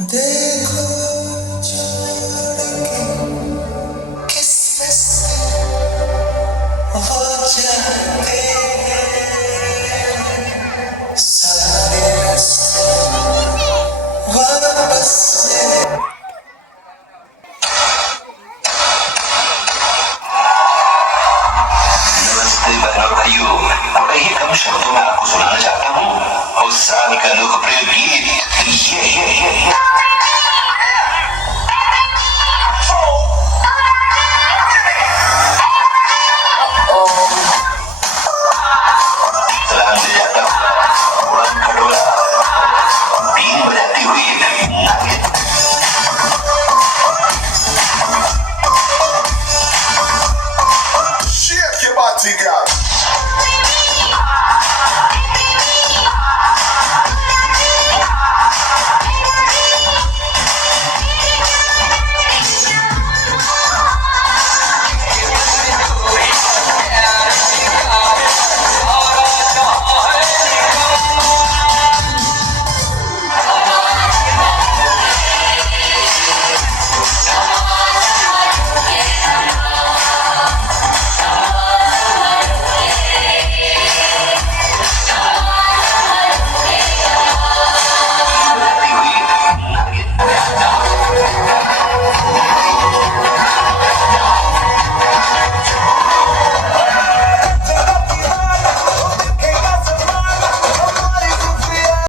देखो छोड़ के किस से वो जाते हैं सारे रास्ते वापस से नमस्ते बहनों भाइयों, बड़े ही कम शब्दों में आपको सुनाना चाहता हूँ उस साल का लोकप्रिय गीत ये